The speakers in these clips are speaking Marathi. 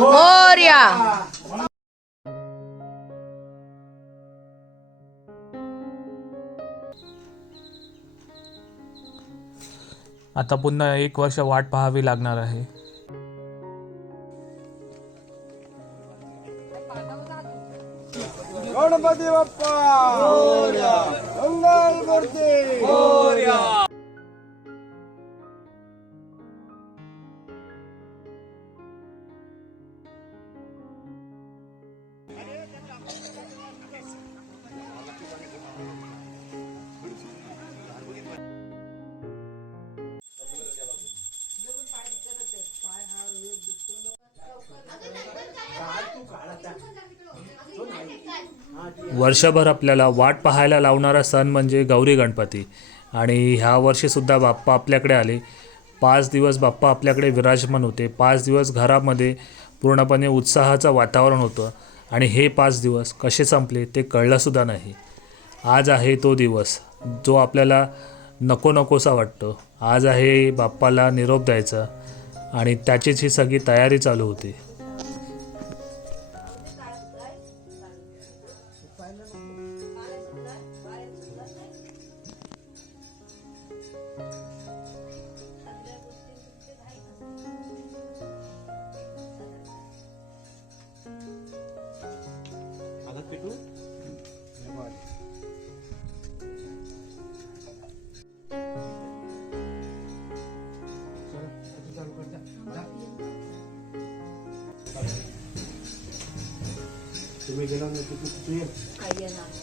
मोर्या आता पुन्हा एक वर्ष वाट पाहावी लागणार आहे. गणपती बाप्पा. मंगल मूर्ती. वर्षभर आपल्याला वाट पाहायला लावणारा सण म्हणजे गौरी गणपती. आणि ह्या वर्षीसुद्धा बाप्पा आपल्याकडे आले. पाच दिवस बाप्पा आपल्याकडे विराजमान होते. पाच दिवस घरामध्ये पूर्णपणे उत्साहाचं वातावरण होतं. आणि हे पाच दिवस कसे संपले ते कळलंसुद्धा नाही. आज आहे तो दिवस जो आपल्याला नको नकोसा वाटतो. आज आहे बाप्पाला निरोप द्यायचा. आणि त्याचीच ही सगळी तयारी चालू होती.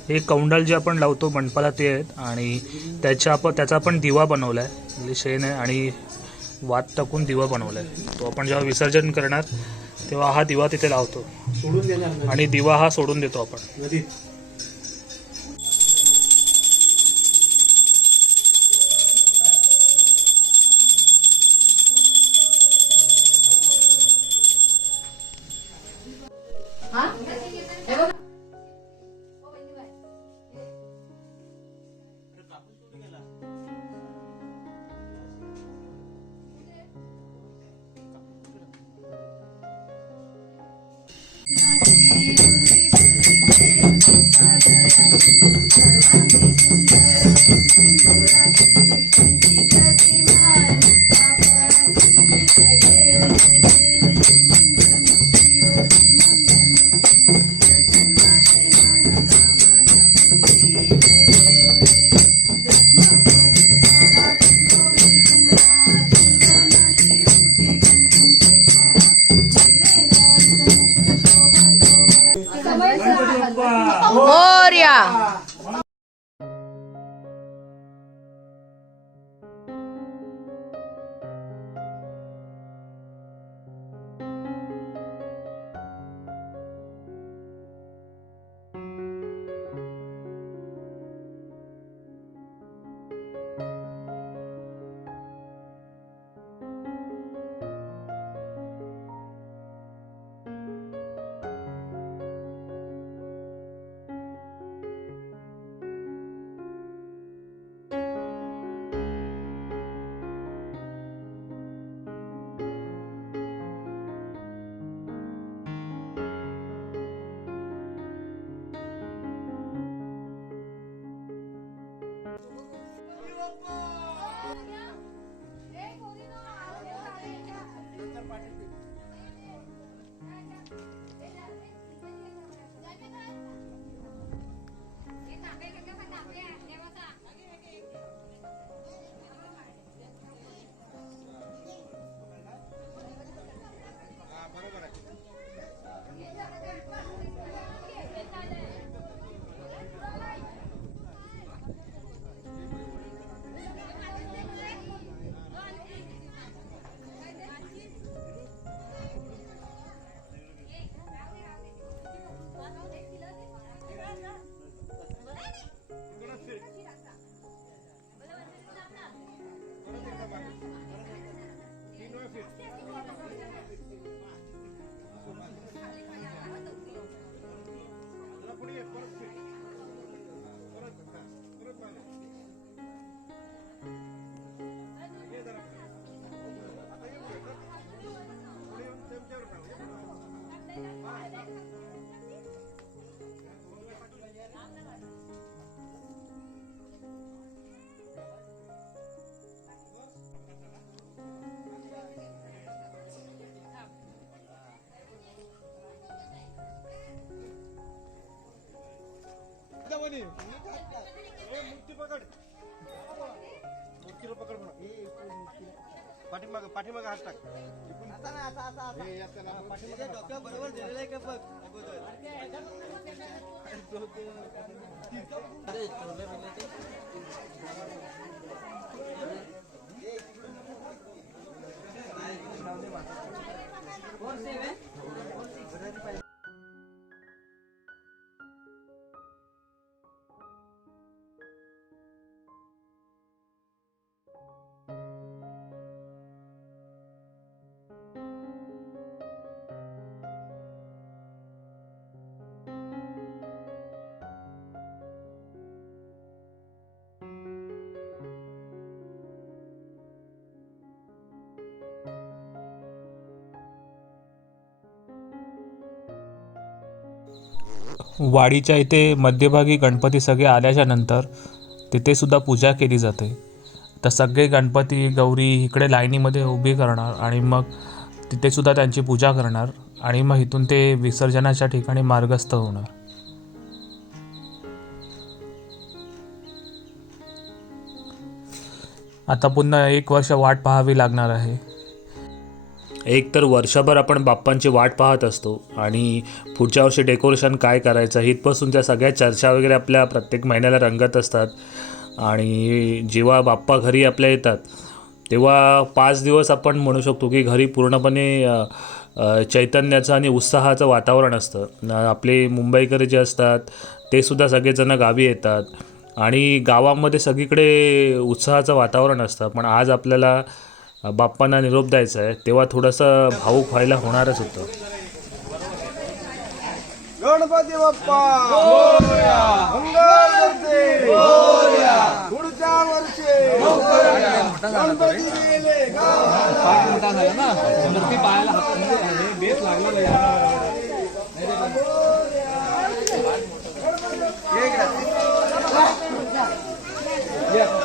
हे कौंडल जे आपण लावतो मंडपाला ते आहेत आणि त्याच्या आपण त्याचा आपण दिवा बनवला आहे म्हणजे शेण आहे आणि वात टाकून दिवा बनवला आहे तो आपण जेव्हा विसर्जन करणार तेव्हा हा दिवा तिथे लावतो. सोडून देणार आणि दिवा हा सोडून देतो आपण. नदीत. मोर्या ए, मूर्ती पकड. मूर्तीला पकड म्हणा. पाठीमाग पाठीमाग हात टाक. हे, पाठीमागं बरोबर दिलेलं आहे का बघ? अगोदर. वाडीच्या इथे मध्यभागी गणपती सगळे आल्याच्यानंतर तिथेसुद्धा पूजा केली जाते. तर सगळे गणपती गौरी इकडे लाईनीमध्ये उभी करणार आणि मग तिथेसुद्धा त्यांची पूजा करणार आणि मग इथून ते विसर्जनाच्या ठिकाणी मार्गस्थ होणार. आता पुन्हा एक वर्ष वाट पाहावी लागणार आहे. एक तर वर्षभर आपण बाप्पांची वाट पाहत असतो आणि पुढच्या वर्षी डेकोरेशन काय करायचं इथपासून त्या सगळ्या चर्चा वगैरे आपल्या प्रत्येक महिन्याला रंगत असतात. आणि जेव्हा बाप्पा घरी आपल्या येतात तेव्हा पाच दिवस आपण म्हणू शकतो की घरी पूर्णपणे चैतन्याचं आणि उत्साहाचं वातावरण असतं. आपले मुंबईकर जे असतात ते सुद्धा सगळेजण गावी येतात. आणि गावामध्ये सगळीकडे उत्साहाचं वातावरण असतं. पण आज आपल्याला बाप्पांना निरोप द्यायचा आहे तेव्हा थोडंसं भाऊक व्हायला होणारच होतं. गणपती बाप्पा! पुढच्या मंगल मूर्ती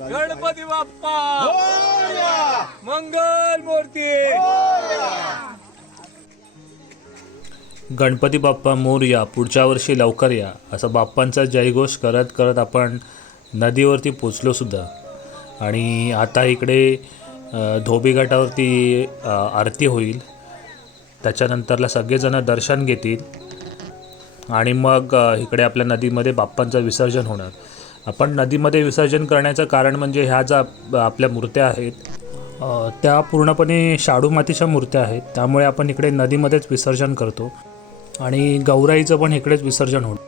गणपती बाप्पा! मंगल मूर्ती! गणपती बाप्पा मोरया पुढच्या वर्षी लवकर या असं बाप्पांचा जयघोष करत करत आपण नदीवरती पोचलो सुद्धा. आणि आता इकडे धोबी घाटावरती आरती होईल. त्याच्यानंतरला सगळेजण दर्शन घेतील. आणि मग इकडे आपल्या नदीमध्ये बाप्पांचं विसर्जन होणार. आपण नदीमध्ये विसर्जन करण्याचं कारण म्हणजे ह्या ज्या आपल्या मूर्त्या आहेत त्या पूर्णपणे शाडू मातीच्या मूर्त्या आहेत. त्यामुळे आपण इकडे नदीमध्येच विसर्जन करतो आणि गौराईचं पण इकडेच विसर्जन होतं.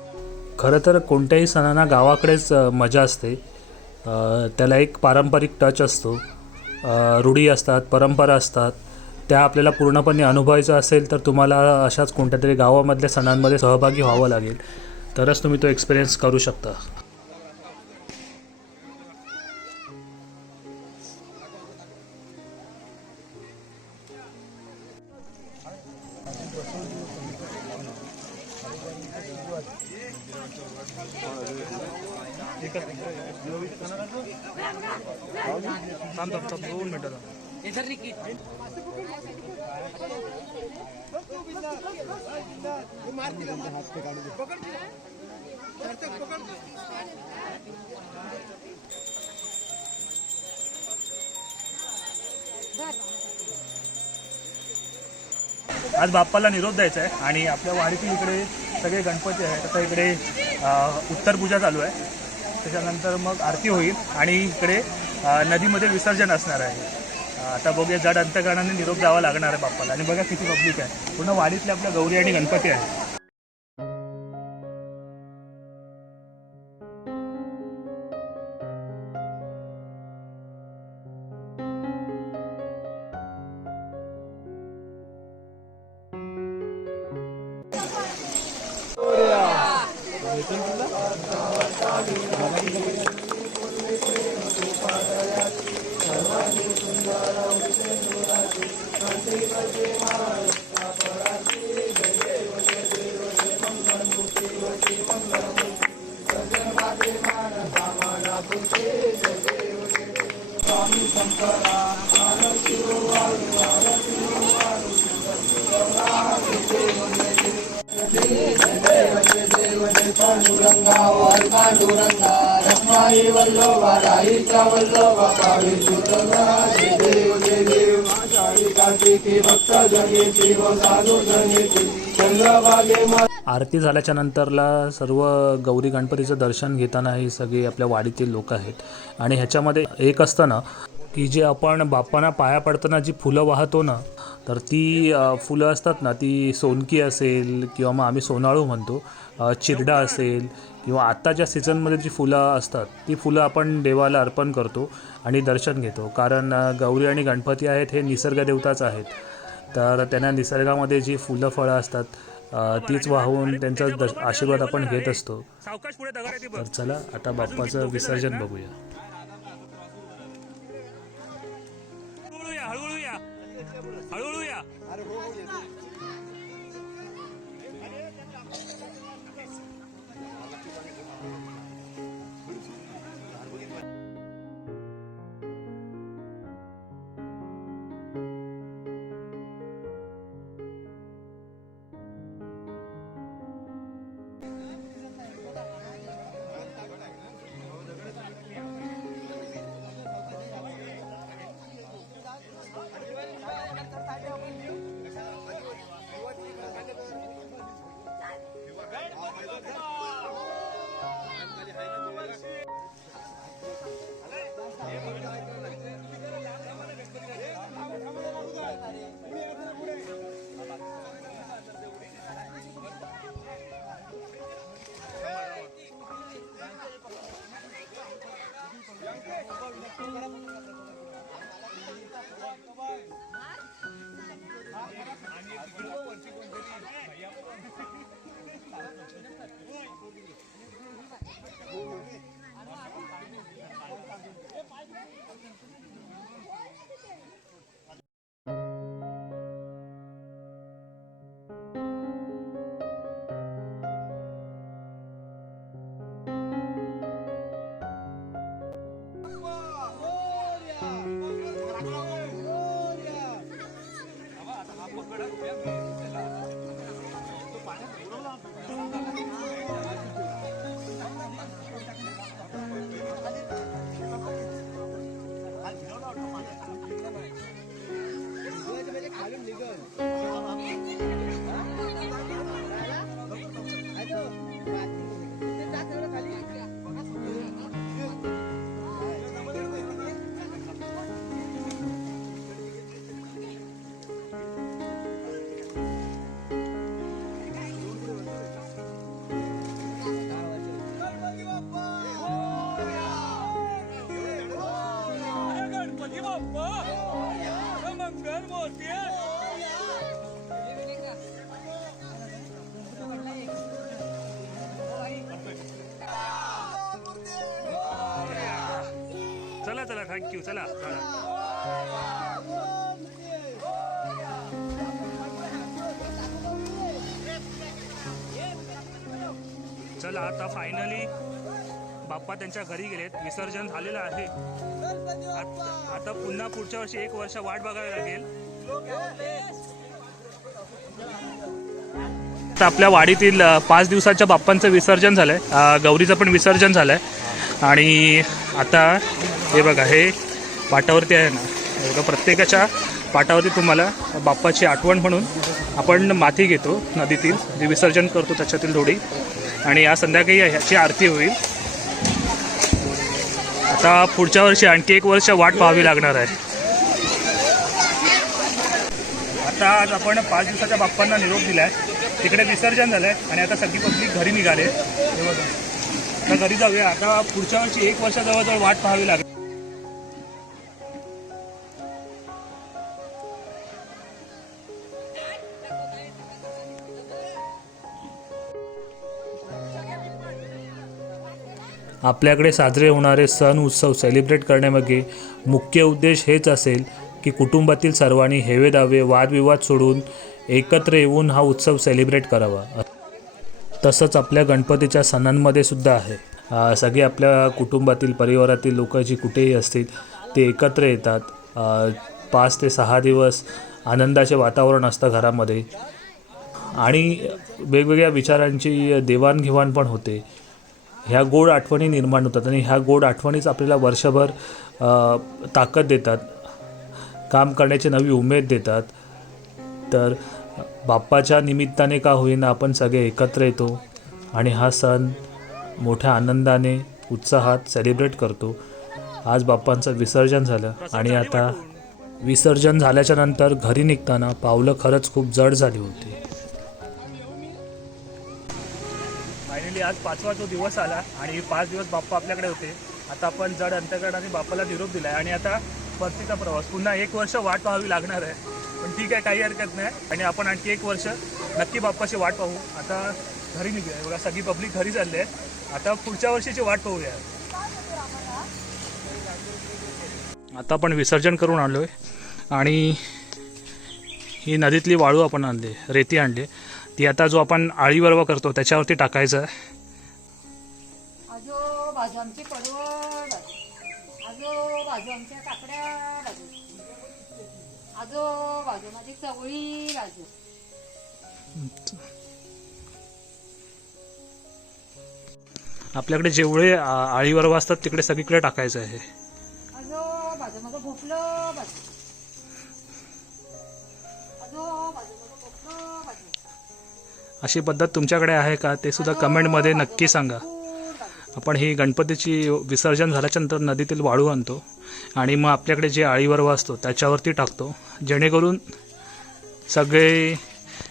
खरं तर कोणत्याही सणांना गावाकडेच मजा असते. त्याला एक पारंपरिक टच असतो. रूढी असतात परंपरा असतात. त्या आपल्याला पूर्णपणे अनुभवायचं असेल तर तुम्हाला अशाच कोणत्या तरी गावामधल्या सणांमध्ये सहभागी व्हावं लागेल. तरच तुम्ही तो एक्सपिरियन्स करू शकता. थांब थांब थांब दोन मिनटं इधर आज बाप्पाला निरोप द्यायचा आहे आणि आपल्या वाडीतील इकडे सगळे गणपती आहेत. आता इकडे उत्तर पूजा चालू आहे. त्याच्यानंतर मग आरती होईल आणि इकडे नदीमध्ये विसर्जन असणार आहे. आता बघूया जड अंतकरणाने निरोप द्यावा लागणार आहे बाप्पाला. आणि बघा किती पब्लिक आहे. पूर्ण वाडीतल्या आपल्या गौरी आणि गणपती आहे आरती झाल्याच्या नंतरला सर्व गौरी गणपतीचं दर्शन घेताना ही सगळी आपल्या वाडीतील लोक आहेत. आणि ह्याच्यामध्ये एक असतं ना की जे आपण बाप्पांना पाया पडताना जी फुलं वाहतो ना तर ती फुलं असतात ना ती सोनकी असेल किंवा मग आम्ही सोनाळू म्हणतो चिरडा असेल किंवा आत्ताच्या सीझनमध्ये जी फुलं असतात ती फुलं आपण देवाला अर्पण करतो आणि दर्शन घेतो. कारण गौरी आणि गणपती आहेत हे निसर्गदेवताच आहेत. तर त्यांना निसर्गामध्ये जी फुलं फळं असतात तीच वाहून त्यांचा दश आशीर्वाद आपण घेत असतो. तर चला आता बाप्पाचं विसर्जन बघूया. थँक्यू. चला. चला चला आता फायनली बाप्पा त्यांच्या घरी गेलेत. विसर्जन झालेलं आहे. आता पुन्हा पुढच्या वर्षी एक वर्ष वाट बघावी लागेल. आपल्या वाडीतील पाच दिवसाच्या बाप्पांचं विसर्जन झालंय. गौरीचं पण विसर्जन झालंय. आणि आता हे बघा हे पाटावरती आहे ना. हे बघा प्रत्येकाच्या पाटावरती तुम्हाला बाप्पाची आठवण म्हणून आपण माती घेतो नदीतील जे विसर्जन करतो त्याच्यातील थोडी आणि या संध्याकाळी ह्याची आरती होईल. आता पुढच्या वर्षी आणखी एक वर्ष वाट पाहावी लागणार आहे. आता आज आपण पाच दिवसाच्या बाप्पांना निरोप दिलाय. तिकडे विसर्जन झालंय आणि आता सगळी पब्लिक घरी निघाले. हे बघा. घरी जाऊया. आता पुढच्या वर्षी एक वर्ष जवळजवळ वाट पाहावी लागेल. आपल्याकडे साजरे होणारे सण उत्सव सेलिब्रेट करण्यामागे मुख्य उद्देश हेच असेल की कुटुंबातील सर्वांनी हेवे दावे वादविवाद सोडून एकत्र येऊन हा उत्सव सेलिब्रेट करावा. तसंच आपल्या गणपतीच्या सणांमध्ये सुद्धा आहे. सगळे आपल्या कुटुंबातील परिवारातील लोक जी कुठेही असतील ते एकत्र येतात. पाच ते सहा दिवस आनंदाचे वातावरण असतं घरामध्ये. आणि वेगवेगळ्या विचारांची देवाणघेवाण पण होते. ह्या गोड आठवणी निर्माण होतात आणि ह्या गोड आठवणीच आपल्याला वर्षभर ताकद देतात काम करण्याची नवी उमेद देतात. तर बाप्पाच्या निमित्ताने का होईना आपण सगळे एकत्र येतो आणि हा सण मोठ्या आनंदाने उत्साहात सेलिब्रेट करतो. आज बाप्पांचं विसर्जन झालं आणि आता विसर्जन झाल्याच्यानंतर घरी निघताना पावलं खरंच खूप जड झाली होती. तरी आज पाचवा तो दिवस आला आणि पाच दिवस बाप्पा आपल्याकडे होते. आता आपण जड अंत्यकरणाने बाप्पाला निरोप दिलाय आणि आता परतीचा प्रवास. पुन्हा एक वर्ष वाट पाहावी लागणार आहे. पण ठीक आहे काही हरकत नाही. आणि आपण आणखी एक वर्ष नक्की बाप्पाची वाट पाहू. आता घरी निघूया. बघा सगळी पब्लिक घरी चालली आहे. आता पुढच्या वर्षीची वाट पाहूया. आता आपण विसर्जन करून आणलोय आणि ही नदीतली वाळू आपण आणली रेती आणली. ती आता जो आपण आळीवरवा करतो त्याच्यावरती टाकायचं. आहे. आपल्याकडे जेवढे आ- आळीवरवा असतात तिकडे सगळीकडे टाकायचं आहे. अशी पद्धत तुमच्याकडे आहे का? ते सुद्धा कमेंटमध्ये नक्की सांगा. आपण ही गणपतीची विसर्जन झाल्याच्यानंतर नदीतील वाळू आणतो आणि मग आपल्याकडे जे आळीवरवा असतो त्याच्यावरती टाकतो. जेणेकरून सगळे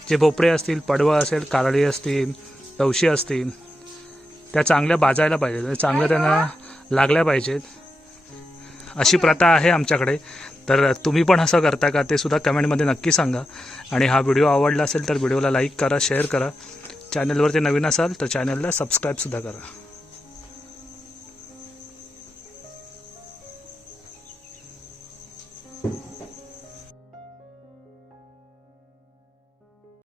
जे भोपळे असतील पडवळ असेल कारळी असतील तवशी असतील त्या चांगल्या बाजायला पाहिजेत. म्हणजे चांगल्या त्यांना लागल्या पाहिजेत. अशी प्रथा आहे आमच्याकडे. तर तुम्ही पण असं करता का? ते सुद्धा कमेंटमध्ये नक्की सांगा. आणि हा व्हिडिओ आवडला असेल तर व्हिडिओला लाईक करा शेअर करा. चॅनलवरती नवीन असाल तर चॅनलला सबस्क्राईबसुद्धा करा.